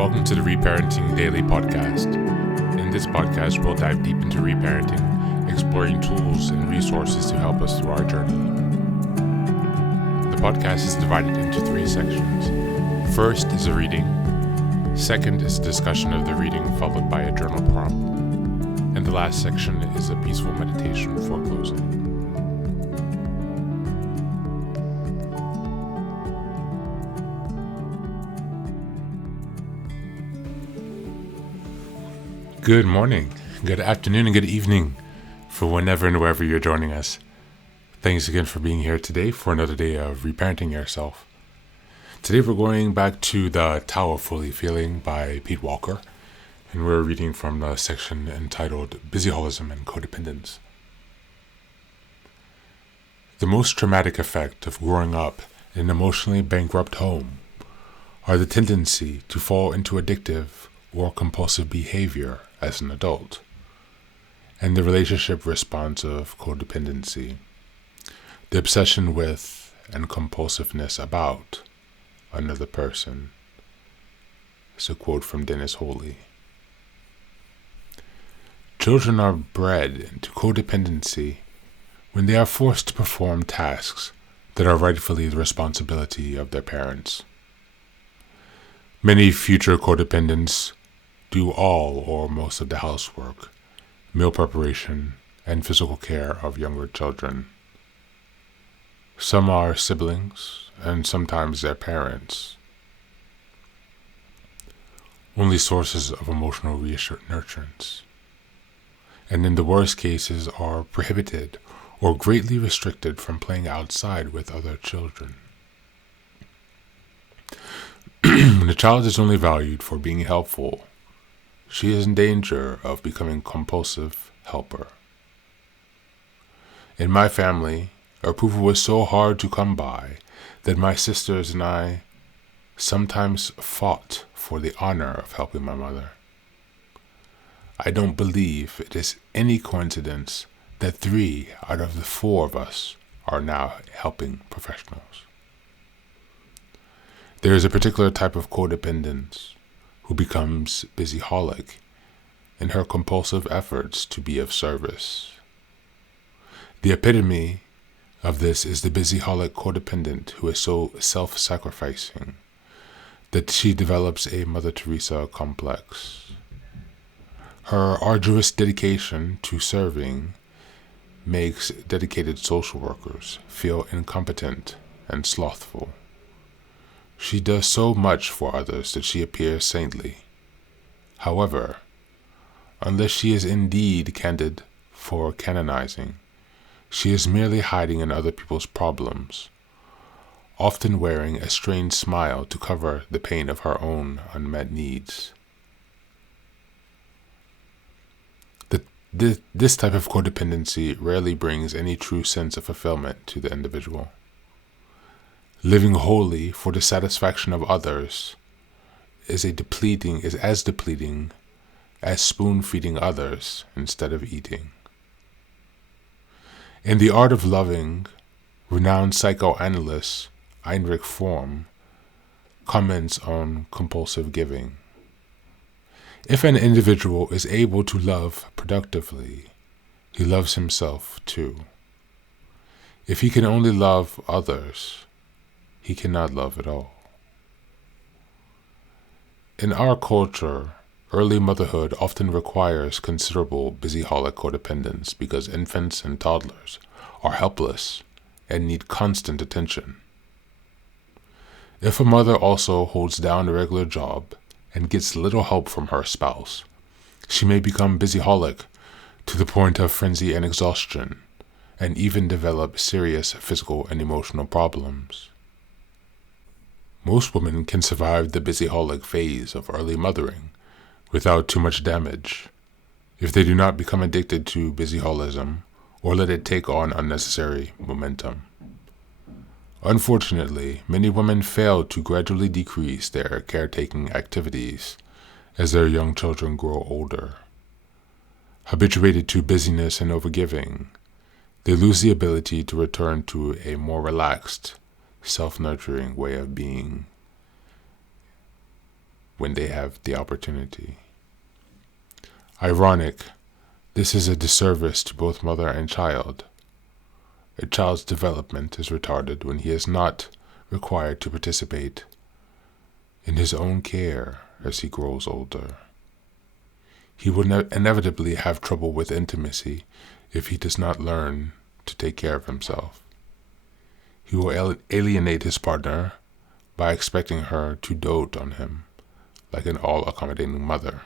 Welcome to the Reparenting Daily Podcast. In this podcast, we'll dive deep into reparenting, exploring tools and resources to help us through our journey. The podcast is divided into 3 sections. First is a reading. Second is a discussion of the reading, followed by a journal prompt. And the last section is a peaceful meditation for closing. Good morning, good afternoon, and good evening for whenever and wherever you're joining us. Thanks again for being here today for another day of reparenting yourself. Today we're going back to the Tao of Fully Feeling by Pete Walker, and we're reading from the section entitled Busyholism and Codependence. The most traumatic effect of growing up in an emotionally bankrupt home are the tendency to fall into addictive or compulsive behavior as an adult, and the relationship response of codependency, the obsession with and compulsiveness about another person. It's a quote from Dennis Holy. Children are bred into codependency when they are forced to perform tasks that are rightfully the responsibility of their parents. Many future codependents do all or most of the housework, meal preparation, and physical care of younger children. Some are siblings, and sometimes their parents, only sources of emotional nurturance, and in the worst cases are prohibited or greatly restricted from playing outside with other children. When a child is only valued for being helpful, she is in danger of becoming a compulsive helper. In my family, approval was so hard to come by that my sisters and I sometimes fought for the honor of helping my mother. I don't believe it is any coincidence that 3 out of the 4 of us are now helping professionals. There is a particular type of codependence who becomes busyholic in her compulsive efforts to be of service. The epitome of this is the busyholic codependent who is so self-sacrificing that she develops a Mother Teresa complex. Her arduous dedication to serving makes dedicated social workers feel incompetent and slothful. She does so much for others that she appears saintly. However, unless she is indeed candid for canonizing, she is merely hiding in other people's problems, often wearing a strained smile to cover the pain of her own unmet needs. This type of codependency rarely brings any true sense of fulfillment to the individual. Living wholly for the satisfaction of others is as depleting as spoon-feeding others instead of eating. In The Art of Loving, renowned psychoanalyst Heinrich Fromm comments on compulsive giving. If an individual is able to love productively, he loves himself too. If he can only love others, he cannot love at all. In our culture, early motherhood often requires considerable busyholic codependence because infants and toddlers are helpless and need constant attention. If a mother also holds down a regular job and gets little help from her spouse, she may become busyholic to the point of frenzy and exhaustion, and even develop serious physical and emotional problems. Most women can survive the busyholic phase of early mothering without too much damage if they do not become addicted to busyholism or let it take on unnecessary momentum. Unfortunately, many women fail to gradually decrease their caretaking activities as their young children grow older. Habituated to busyness and overgiving, they lose the ability to return to a more relaxed, self-nurturing way of being. when they have the opportunity. Ironic, this is a disservice to both mother and child. A child's development is retarded when he is not required to participate in his own care as he grows older. He will inevitably have trouble with intimacy if he does not learn to take care of himself. He will alienate his partner by expecting her to dote on him like an all-accommodating mother.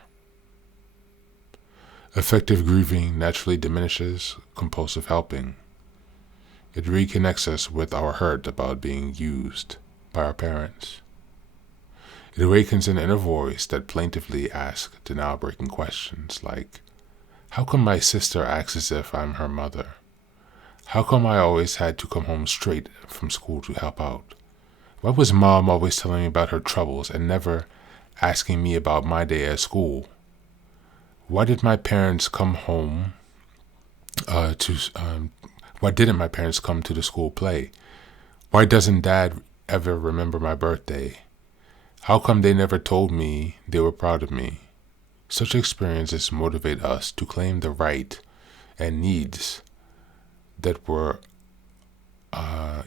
Effective grieving naturally diminishes compulsive helping. It reconnects us with our hurt about being used by our parents. It awakens an inner voice that plaintively asks denial-breaking questions like, how come my sister acts as if I'm her mother? How come I always had to come home straight from school to help out? Why was mom always telling me about her troubles and never asking me about my day at school? Why did my parents come home why didn't my parents come to the school play? Why doesn't dad ever remember my birthday? How come they never told me they were proud of me? Such experiences motivate us to claim the right and needs that were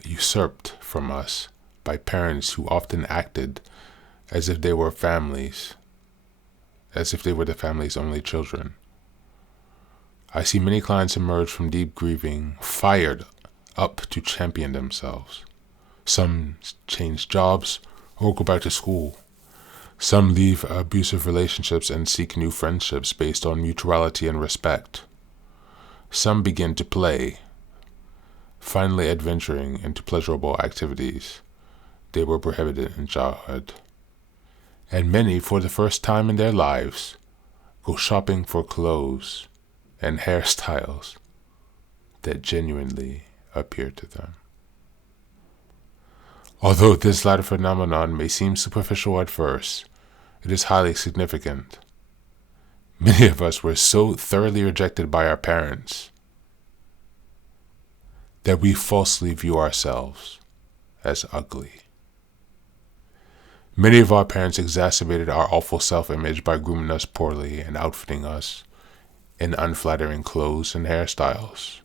usurped from us by parents who often acted as if they were families, as if they were the family's only children. I see many clients emerge from deep grieving, fired up to champion themselves. Some change jobs or go back to school. Some leave abusive relationships and seek new friendships based on mutuality and respect. Some begin to play, finally adventuring into pleasurable activities they were prohibited in childhood. And many, for the first time in their lives, go shopping for clothes and hairstyles that genuinely appeal to them. Although this latter phenomenon may seem superficial at first, it is highly significant. Many of us were so thoroughly rejected by our parents that we falsely view ourselves as ugly. Many of our parents exacerbated our awful self-image by grooming us poorly and outfitting us in unflattering clothes and hairstyles.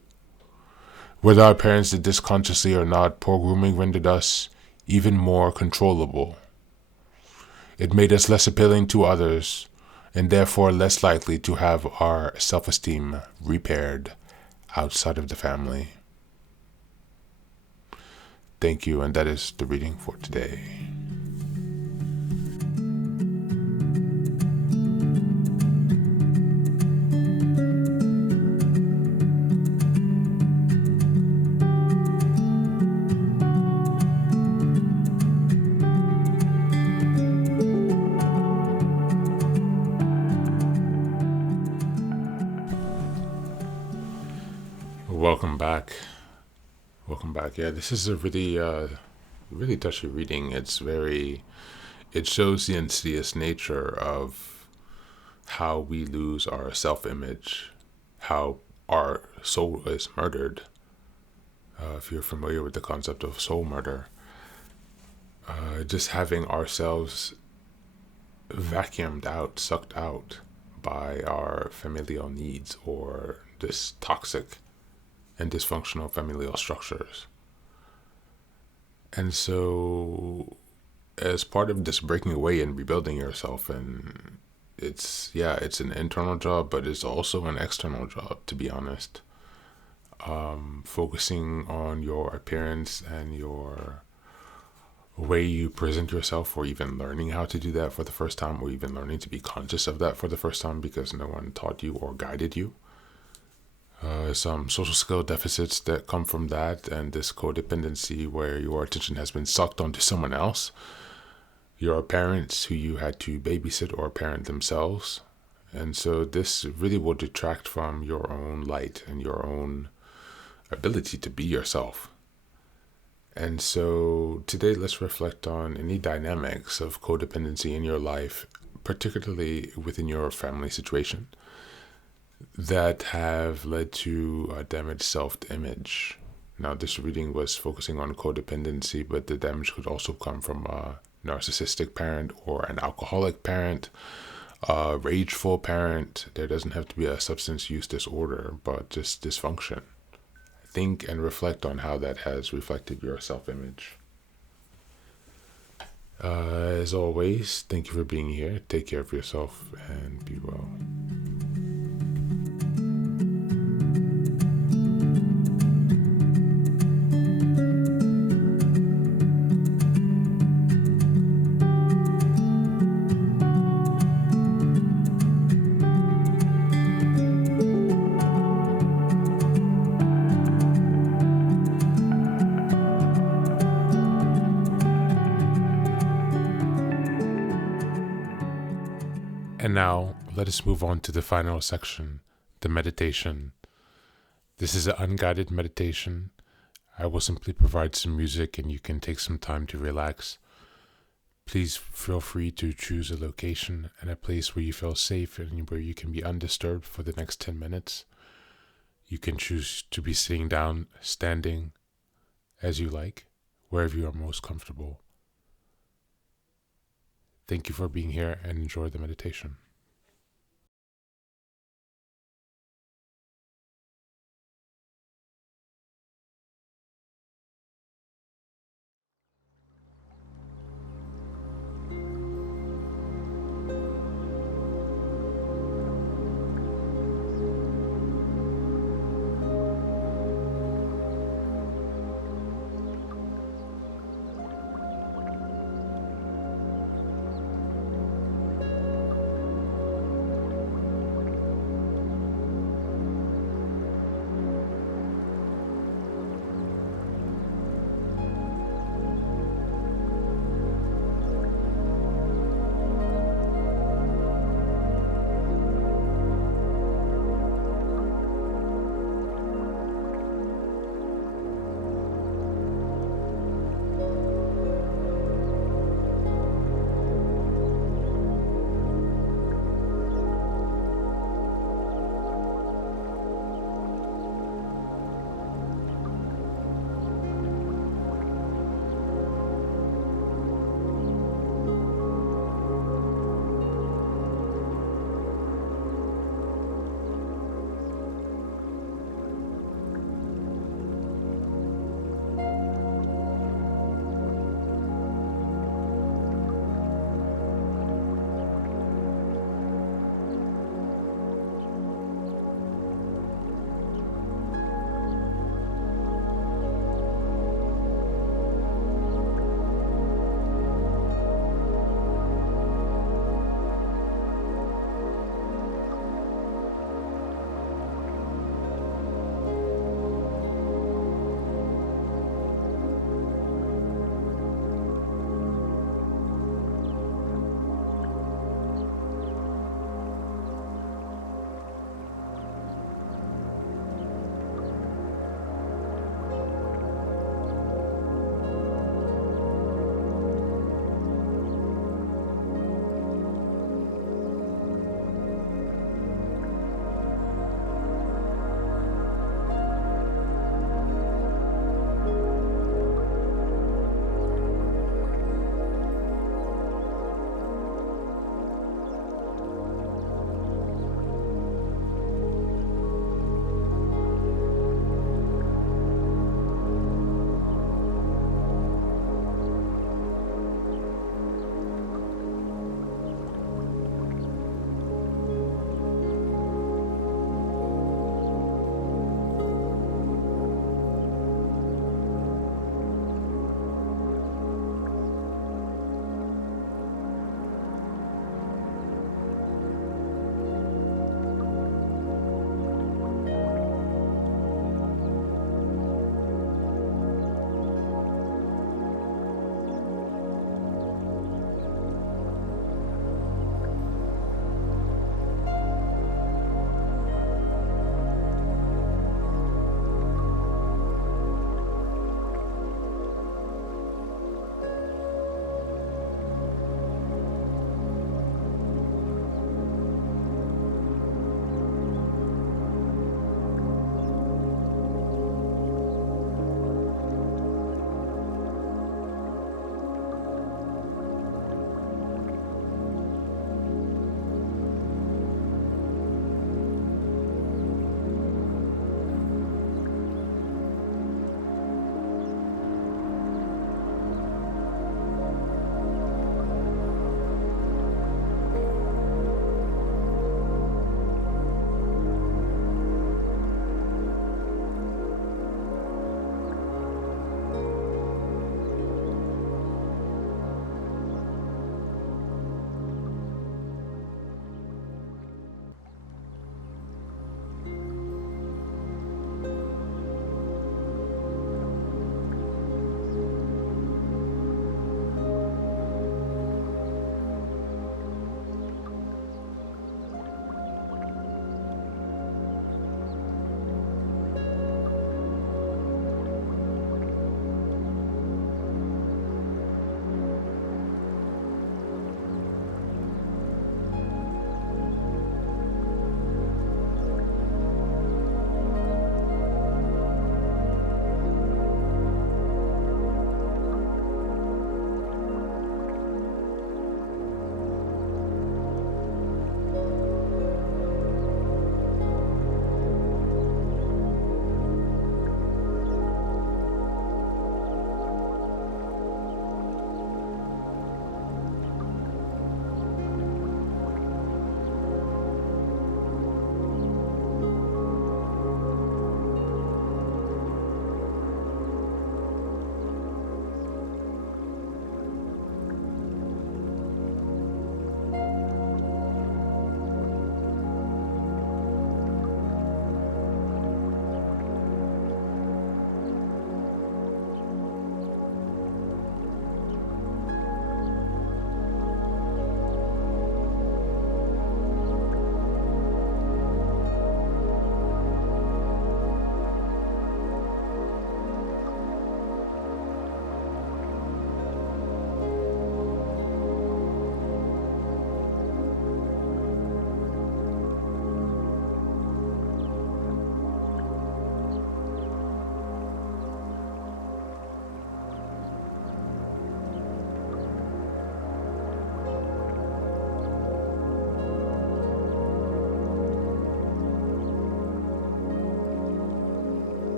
Whether our parents did this consciously or not, poor grooming rendered us even more controllable. It made us less appealing to others and therefore less likely to have our self-esteem repaired outside of the family. Thank you, and that is the reading for today. Welcome back. Yeah, this is a really touchy reading. It shows the insidious nature of how we lose our self-image, how our soul is murdered. If you're familiar with the concept of soul murder, just having ourselves vacuumed out, sucked out by our familial needs or this toxic and dysfunctional familial structures. And so as part of this breaking away and rebuilding yourself, and it's an internal job, but it's also an external job, to be honest. Focusing on your appearance and your way you present yourself, or even learning how to do that for the first time, or even learning to be conscious of that for the first time because no one taught you or guided you. Some social skill deficits that come from that, and this codependency where your attention has been sucked onto someone else. Your parents who you had to babysit or parent themselves. And so this really will detract from your own light and your own ability to be yourself. And so today let's reflect on any dynamics of codependency in your life, particularly within your family situation, that have led to a damaged self-image. Now, this reading was focusing on codependency, but the damage could also come from narcissistic parent or an alcoholic parent, a rageful parent. There doesn't have to be a substance use disorder, but just dysfunction. Think and reflect on how that has reflected your self-image. As always, thank you for being here. Take care of yourself and be well. And now, let us move on to the final section, the meditation. This is an unguided meditation. I will simply provide some music and you can take some time to relax. Please feel free to choose a location and a place where you feel safe and where you can be undisturbed for the next 10 minutes. You can choose to be sitting down, standing, as you like, wherever you are most comfortable. Thank you for being here and enjoy the meditation.